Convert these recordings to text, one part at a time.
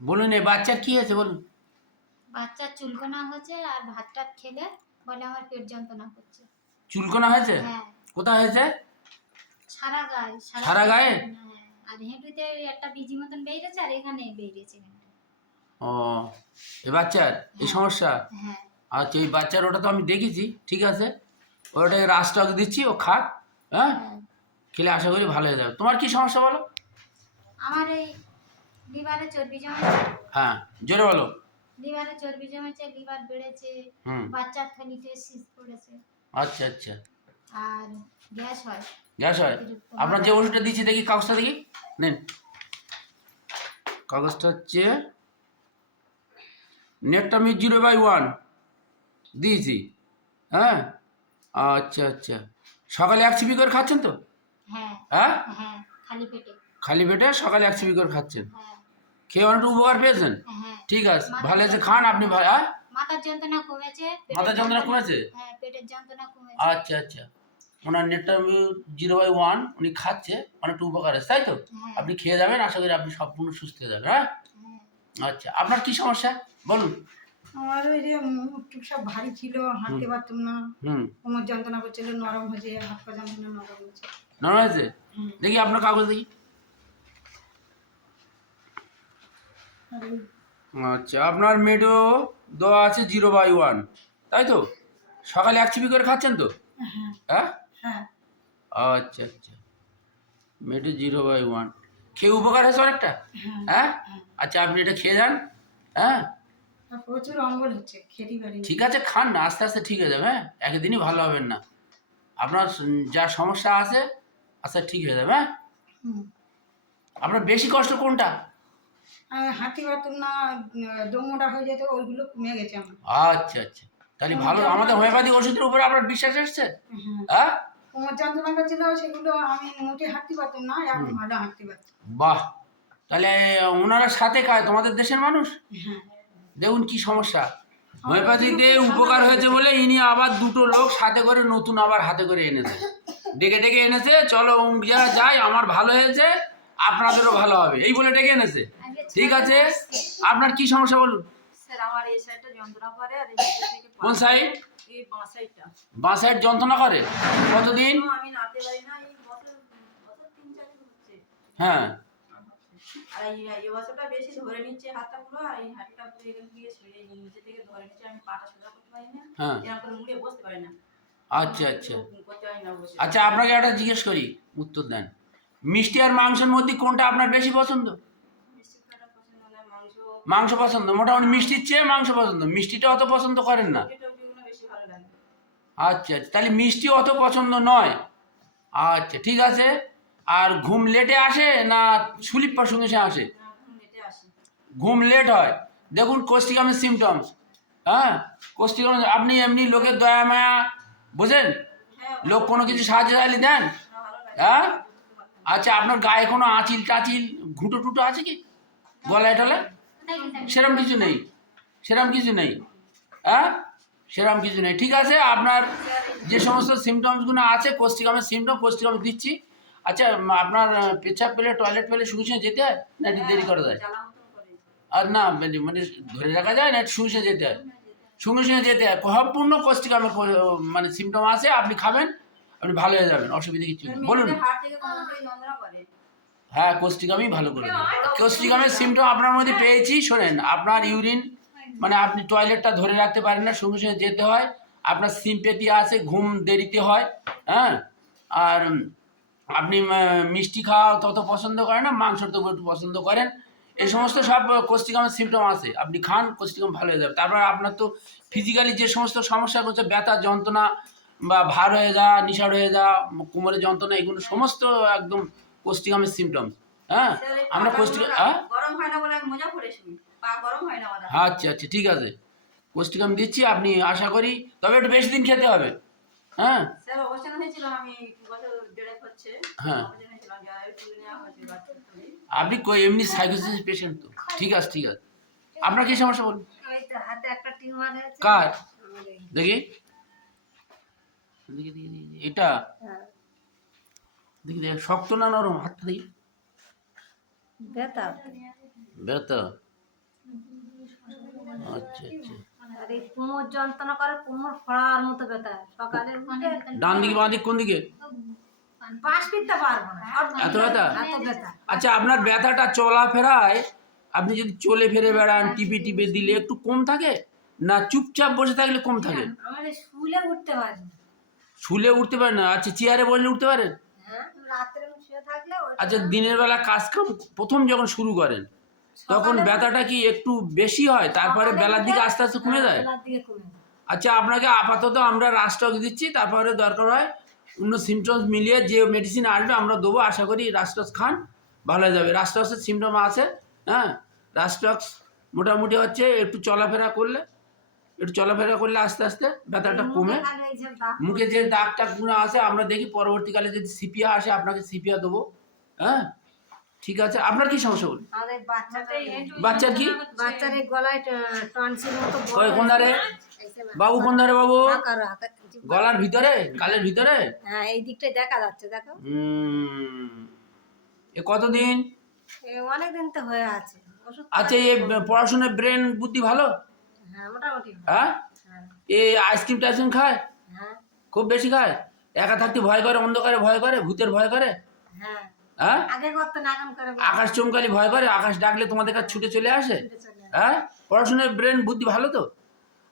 বলুন এই বাচ্চার কি হয়েছে বলুন। বাচ্চার চুলকানা হয়েছে আর ভাত টাত খেলে বলে আমার পেট যন্ত্রণা করছে। চুলকানা হয়েছে? হ্যাঁ, কোথায় হয়েছে? সারা গায়ে। সারা গায়ে? হ্যাঁ, আর হেঁটুতে একটা বিজি মতন বেরিয়েছে আর এখানে বেরিয়েছে এখানটা। ও, এই বাচ্চার এই হ্যাঁ, সমস্যা? হ্যাঁ, আচ্ছা, এই বাচ্চার ওটা তো আমি দেখেছি, ঠিক আছে, ওটাকে রাস্তাক দিচ্ছি, ও খাক। হ্যাঁ, হ্যাঁ। খেলে আশা করি ভালো হয়ে যাবে। তোমার কি সমস্যা বলো? আমার এই লিভারে চর্বি জমেছে। হ্যাঁ, জোরে বলো। লিভারে চর্বি জমেছে, লিভার বেড়েছে, হুম, বাচ্চার থলিতে সিস্ট পড়েছে আচ্ছা আচ্ছা, আর গ্যাস হয়। গ্যাস হয়? অতিরিক্ত আপনার যে ওষুধটা দিচ্ছি দেখি, কাগজটা দেখি, নেন। কাগজটা হচ্ছে নেটটামি 0/1 দিয়েছি। হ্যাঁ, আচ্ছা আচ্ছা, সকালে 1 চিবি করে খাচ্ছেন তো? হ্যাঁ, হ্যাঁ, হ্যাঁ, খালি পেটে। খালি পেটে সকালে 1 চিবি করে খাচ্ছেন, হ্যাঁ, খেয়ে অনেকটা উপকার পেয়েছেন? হ্যাঁ। ঠিক আছে, মাথার ভালো আছে, যন্ত্রণা খান আপনি। হ্যাঁ, মাথার যন্ত্রণা কমেছে, মাথা যন্ত্রণা কমেছে? হ্যাঁ, পেটের যন্ত্রণা কমেছে। আচ্ছা আচ্ছা, ওনার নেটটা 0/1 উনি খাচ্ছে, অনেকটা উপকার আছে, তাই তো? হ্যাঁ, আপনি খেয়ে যাবেন, আশা করি আপনি সম্পূর্ণ সুস্থ হয়ে যাবেন। হ্যাঁ, হ্যাঁ। আচ্ছা, আপনার কি সমস্যা বলুন। আমার ওই যে মুখ টুক সব ভারী ছিল, হাঁটতে পারতাম না, হুম, কোমর যন্ত্রণা করছিল, নরম হয়েছে, হাত পা যন্ত্রণা নরম হয়েছে। নরম হয়েছে? হুম। দেখি আপনার কাগজ দেখি। আর ওই আচ্ছা, আপনার মেডো দেওয়া আছে 0/1, তাই তো? সকালে 1 চিবি করে খাচ্ছেন তো? হ্যাঁ, হ্যাঁ, হ্যাঁ, আচ্ছা আচ্ছা, মেডো 0/1 খেয়ে উপকার হয়েছে অনেকটা। হ্যাঁ, হ্যাঁ, হ্যাঁ। আচ্ছা, আপনি এটা খেয়ে যান। হ্যাঁ, আর প্রচুর অম্বল হচ্ছে, খেতেই পারিনি। ঠিক আছে, খান না, আস্তে আস্তে ঠিক হয়ে যাবে। হ্যাঁ, একদিনই ভালো হবেন না। আপনার যা সমস্যা আছে আচ্ছা ঠিক হয়ে যাবে। হ্যাঁ, হুম। আপনার বেশি কষ্ট কোনটা? আমি হাঁটতে পারতাম না, দম মোটা হয়ে যেত, ওইগুলো কমে গেছে আমার। আচ্ছা আচ্ছা, তাহলে কোমর ভালো। যন্ত্রণা আমাদের করছিল। হোমিওপ্যাথিক ওষুধের উপরে আপনার বিশ্বাস এসছে? হ্যাঁ, হ্যাঁ, কোমর যন্ত্রণা করছিল, সেগুলো আমি মোটে হাঁটতে পারতাম না, এখন ভালো হাঁটতে পারছি। বাহ, তাহলে ওনারা সাথে খায় তোমাদের দেশের মানুষ। হ্যাঁ, দেখুন কি সমস্যা, আমার হোমিওপ্যাথিতে অতিরিক্ত ঠান্ডা উপকার লেগে হয়েছে গেছে। বলে ইনি আবার 2টো লোক সাথে করে নতুন আবার হাতে করে এনেছে, ডেকে ডেকে এনেছে, চলো অম্বিয়া যাই, আমার ভালো হয়েছে, আপনাদেরও ভালো হবে, এই বলে ডেকে এনেছে। ঠিক আছে, আপনার কি সমস্যা বলুন। স্যার আমার এই সাইডটা যন্ত্রণা করে আর এই সাইড থেকে কোন সাইড? এই বাঁ সাইডটা বাঁ সাইড যন্ত্রণা করে? কতদিন? আমি নাড়তে পারি না, এই বছর বছর 3-4 হচ্ছে। হ্যাঁ, আর এই বছরটা বেশি ধরে নিচ্ছে হাতটা পুরো, আর এই হাতটা পুরো এখান থেকে সরিয়ে নিচে থেকে ধরে নিচ্ছে, আমি পাটা সোজা করতে পারি না, হ্যাঁ, এরকম করে মুড়ে বসতে পারি না। আচ্ছা আচ্ছা করতে পারি না বসে। আচ্ছা, আপনাকে একটা জিজ্ঞেস করি, উত্তর দেন। মিষ্টি আর মাংসের মধ্যে কোনটা আপনার বেশি পছন্দ? মিষ্টি খাওয়াটা পছন্দ না, মাংস মাংস পছন্দ, মোটামুটি মিষ্টির চেয়ে মাংস পছন্দ, মিষ্টিটা অত পছন্দ করেন না। টুটিগুলো বেশি ভালো লাগে। আচ্ছা আচ্ছা, তাহলে মিষ্টি অত পছন্দ নয়। আচ্ছা ঠিক আছে, আর ঘুম লেটে আসে না সুলিপ্পার সঙ্গে সে আসে? না এখন মেটে আসি। ঘুম লেট হয়, দেখুন কোষ্ঠিকামের সিমটমস। হ্যাঁ, কোষ্ঠিকাম, আপনি এমনি লোকের দয়া মায়া বোঝেন? হ্যাঁ লোক কোনো কিছু সাহায্য চাইলে দেন? না, ভালো লাগে। হ্যাঁ, আচ্ছা, আপনার গায়ে কোনো আঁচিল টাচিল ঘুঁটো টুটো আছে কি গলায় টলায়? সেরম কিছু নেই, সেরম কিছু নেই। হ্যাঁ, সেরম কিছু নেই, ঠিক আছে। আপনার যে সমস্ত সিমটমসগুলো আছে কোষ্ঠিকামের সিমটম, কোষ্ঠিকাম দিচ্ছি। আচ্ছা, আপনার পেচ্ছাপ পেলে টয়লেট পেলে সঙ্গে সঙ্গে যেতে হয় না একটু দেরি করা যায়? জ্বালা মতন করে। আর না মানে ধরে রাখা যায় না, একটু সঙ্গে সঙ্গে যেতে হয়? সঙ্গে সঙ্গে যেতে হয়, সম্পূর্ণ কোষ্ঠিকামের মানে সিমটম আছে, আপনি খাবেন, আপনি ভালো হয়ে যাবেন, অসুবিধা কিছু নেই। বলুন। মেয়েদের হাড় থেকে কোমর থেকে যন্ত্রণা করে। হ্যাঁ, কোষ্ঠিকামই ভালো করে দেবে। কোষ্ঠিকামের সিমটম আপনার মধ্যে পেয়েছি। শোনেন, আপনার ইউরিন মানে আপনি টয়লেটটা ধরে রাখতে পারেন না, সঙ্গে সঙ্গে যেতে হয়, আপনার সিম্পেথি আছে, ঘুম দেরিতে হয়। হ্যাঁ, আর আপনি মিষ্টি খাওয়া তত পছন্দ করেন না, মাংস তো একটু পছন্দ করেন, এই সমস্ত সব কোষ্ঠিকামের সিমটম আছে, আপনি খান, কোষ্ঠিকাম ভালো হয়ে যাবে। তারপর আপনার তো ফিজিক্যালি যে সমস্ত সমস্যা করছে, ব্যথা যন্ত্রণা বা ভার হয়ে যাওয়া, নিশাড় হয়ে যাওয়া, কোমরে যন্ত্রণা, এগুলো সমস্ত একদম কোষ্ঠিকামের সিমটমস। হ্যাঁ, স্যার, এই আমরা পাটা কোষ্ঠিকা গুলো না হ্যাঁ, গরম হয় না বলে আমি মোজা পরে শুই। পা গরম হয় না আমার। আচ্ছা আচ্ছা, ঠিক আছে, কোষ্ঠিকাম দিচ্ছি, আপনি আশা করি, তবে একটু বেশি দিন খেতে হবে। হ্যাঁ, স্যার অবস্থান হয়েছিলাম আমি বছর 1.5 হচ্ছে। হ্যাঁ, অবস্থান হয়েছিলাম যা একটু নেওয়া হয়েছে বাচ্চা তুলে। আপনি এমনি সাইকোসিস পেশেন্ট তো? ঠিক আছে ঠিক আছে, আপনার কি সমস্যা বলুন। ওই তো হাতে একটা টিউমার হয়েছে। কার? আমার এই। দেখি দেখি দেখি দেখি, এটা হ্যাঁ, দেখি দেখি, শক্ত না নরম হাতটা দেখি। ব্যথা। ব্যথা? আচ্ছা আচ্ছা। আর এই কোমর যন্ত্রণা করে, কোমর ফড়ার মতো ব্যথা, সকালে উঠে ডান দিকে বাঁ দিক কোন দিকে? পাশ ফিরতে পারবো না, এত ব্যথা? এত ব্যথা। আচ্ছা, আপনার ব্যথাটা চলাফেরায় আপনি যদি চলে ফিরে বেড়ান, টিপে টিপে দিলে একটু কম থাকে, না চুপচাপ বসে থাকলে কম থাকে? আমাদের শুলে উঠতে পারি না। শুলে উঠতে পারেন না? আচ্ছা, চেয়ারে বসলে উঠতে পারেন? হ্যাঁ, রাত্রে শুয়ে থাকলে আচ্ছা, দিনের বেলা কাজ কাম প্রথম যখন শুরু করেন তখন ব্যথাটা কি একটু বেশি হয়, তারপরে বেলার দিকে আস্তে আস্তে কমে যায়? বেলার দিকে কমে যায়। আচ্ছা, আপনাকে আপাতত আমরা রাস্টক দিচ্ছি, তারপরে দরকার হয় অন্য সিমটমস মিলিয়ে যে মেডিসিন আসবে আমরা দেবো। আশা করি রাস্টক্স খান, ভালো হয়ে যাবে। রাস্টক্সের সিমটম আছে, হ্যাঁ, রাস্টক্স মোটামুটি হচ্ছে একটু চলাফেরা করলে আস্তে আস্তে ব্যথাটা কমে। খালি এই যে দাগ মুখে যে দাগটা গুঁড়া আছে আমরা দেখি, পরবর্তীকালে যদি সিপিয়া আসে আপনাকে সিপিয়া দেবো। হ্যাঁ, ঠিক আছে। আপনার কি সমস্যা বলুন? আমাদের বাচ্চার কি? বাচ্চার এই গলায় টনসিল মতো বড় কোন ধারে এসে বাবু? কোন ধারে বাবু? আকার আকার। গলার ভিতরে, গালের ভিতরে? হ্যাঁ, এই দিকটাই দেখা যাচ্ছে, দেখো। এ কতদিন? অনেক দিন তো হয়ে আছে ওষুধ। আচ্ছা, এ পড়াশোনায় ব্রেন বুদ্ধি ভালো? হ্যাঁ, মোটামুটি। হ্যাঁ, হ্যাঁ এ আইসক্রিম টাইসক্রিম খায়? হ্যাঁ খুব বেশি খায়? একা থাকতে ভয় করে, অন্ধকারে ভয় করে, ভূতের ভয় করে? হ্যাঁ, হ্যাঁ, আগে করতো না, এখন করে আকাশ চমকালি ভয় করে? আকাশ ডাকলে তোমাদের কাছে ছুটে চলে আসে? ছুটে চলে আসে। হ্যাঁ, পড়াশোনায় ব্রেন বুদ্ধি ভালো তো?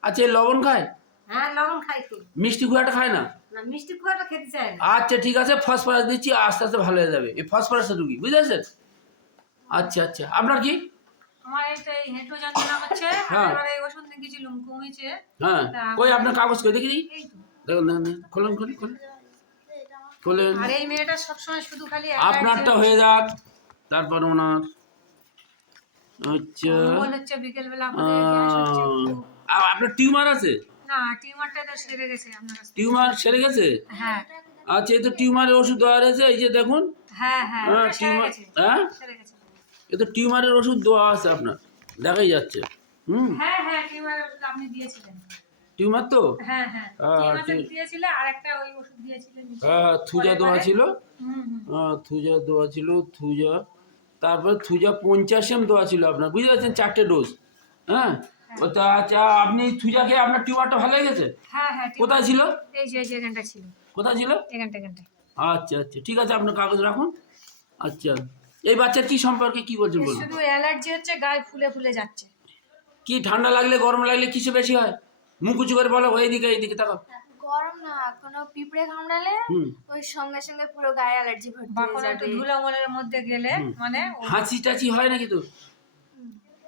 আচ্ছা, এ লবণ খায়? হ্যাঁ, লবণ খাই তো। মিষ্টি খুব একটা খায় না? না, মিষ্টি খুব একটা খেতে চায় না। আচ্ছা, ঠিক আছে, ফসফরাস দিচ্ছি, আস্তে আস্তে ভালো হয়ে যাবে। এই ফসফরাসের রুগী, বুঝেছেন? আচ্ছা আচ্ছা, আপনার কি? আমার এইটা এই হেঁটু যন্ত্রণা হচ্ছে, হ্যাঁ। এবারে ওষুধ নিয়ে গেছিলাম, কমেছে। হ্যাঁ, ওই আপনার কাগজ করে দেখি। এই তো। দেখুন দেখুন দেখুন, খোলেন খোলেন খোলেন খোলেন। আর এই মেয়েটা সবসময় শুধু খালি আপনারটা হয়ে যাক, তারপর ওনার। আচ্ছা, মনে হচ্ছে বিকেল বেলা আমাদের গ্যাস হচ্ছে একটু। আপনার টিউমার আছে? না, টিউমারটা তো সেরে গেছে আপনার কাছে। টিউমার সেরে গেছে? হ্যাঁ আচ্ছা, এই তো টিউমারের ওষুধ দেওয়া রয়েছে, এই যে দেখুন। হ্যাঁ হ্যাঁ, হ্যাঁ, ওটা সেরে টিউমার, গেছে, হ্যাঁ, সেরে গেছে। এই তো টিউমারের ওষুধ দেওয়া আছে আপনার, দেখাই যাচ্ছে। হ্যাঁ হ্যাঁ, টিউমারের ওষুধ আপনি দিয়েছিলেন। টিউমার তো? হ্যাঁ হ্যাঁ, হ্যাঁ, টিউমার দিয়েছিলেন, আর একটা ওই ওষুধ দিয়েছিলেন। হ্যাঁ, থুজা দেওয়া ছিল। হুম হুম। থুজা দেওয়া ছিল, থুজা, তারপরে থুজা 50 দেওয়া ছিল আপনার, বুঝতে পারছেন, 4টে ডোজ। হ্যাঁ, ওটা আচ্ছা, আপনি থুজা খেয়ে আপনার টিউমারটা ভালো হয়ে গেছে? হ্যাঁ হ্যাঁ, কোথায় ছিল? এই যে এখানটা ছিল, কোথায় ছিল? এখানটা। আচ্ছা আচ্ছা, ঠিক আছে, আপনার কাগজ রাখুন। আচ্ছা, এই বাচ্চার কি সম্পর্কে কি বলছেন বলুন? শুধু অ্যালার্জি হচ্ছে, গায়ে ফুলে ফুলে যাচ্ছে। কি ঠান্ডা লাগলে, গরম লাগলে কিসে বেশি হয়? মুখ উঁচু করে বলো, এইদিকে তাকাও। গরম না, কোনো পিঁপড়ে কামড়ালে হুম। ওই সঙ্গে সঙ্গে পুরো গায়ে অ্যালার্জি ভর্তি বা হয়ে কোনো একটু যাবে। ধুলোমলের মধ্যে গেলে মানে হাঁচি টাচি হয় নাকি তোর?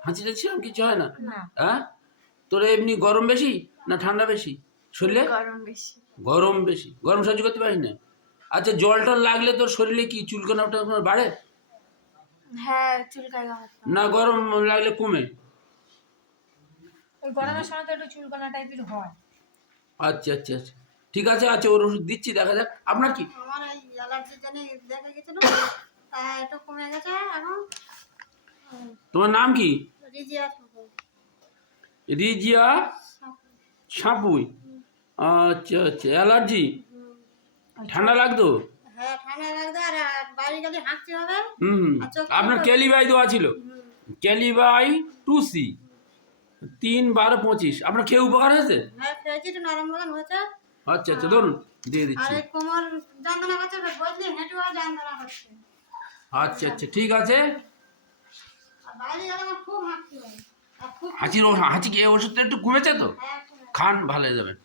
হাঁচি টাচি এরকম কিছু হয় না? না। হ্যাঁ, তোর এমনি গরম বেশি না ঠান্ডা বেশি শরীরে? গরম বেশি। গরম বেশি, গরম সহ্য করতে পারিস না? আচ্ছা, জল টল লাগলে তোর শরীরে কি চুলকানা টালকানা বাড়ে? হ্যাঁ, চুলকায় গা হাত পা। না গরম লাগলে কমে? ওই গরমের সময় তো একটু চুলকানা টাইপের হয়। আচ্ছা আচ্ছা আচ্ছা, ঠিক আছে। আচ্ছা, ওর ওষুধ দিচ্ছি, দেখা যাক। আপনার কি? আমার এই অ্যালার্জি জানি দেখা গেছিল, তা একটু কমে গেছে এখন। তোমার নাম কি? রিজিয়া রিজিয়া সাপুই। আচ্ছা আচ্ছা, অ্যালার্জি, ঠান্ডা লাগতো? হ্যাঁ, ঠান্ডা লাগতো, আর বাইরে গেলে হাঁটতে হবে। আপনার ক্যালিবাই দেওয়া ছিল, ক্যালিবাই 2C, 3-12-25। আপনার খেয়ে উপকার হয়েছে? হ্যাঁ, খেয়েছি, একটু নরম মতন হয়েছে। আচ্ছা আচ্ছা, ধরুন দিয়ে আর দিচ্ছি। এই কোমর যন্ত্রণা করছে, বসলে হেঁটেও যন্ত্রণা হচ্ছে। আচ্ছা আচ্ছা, ঠিক আছে। আর বাইরে গেলে আমার খুব হাঁটতে হয়, আর খুব হাঁচি কি এই ওষুধটা একটু কমেছে তো? হ্যাঁ, খান, ভালো হয়ে যাবেন।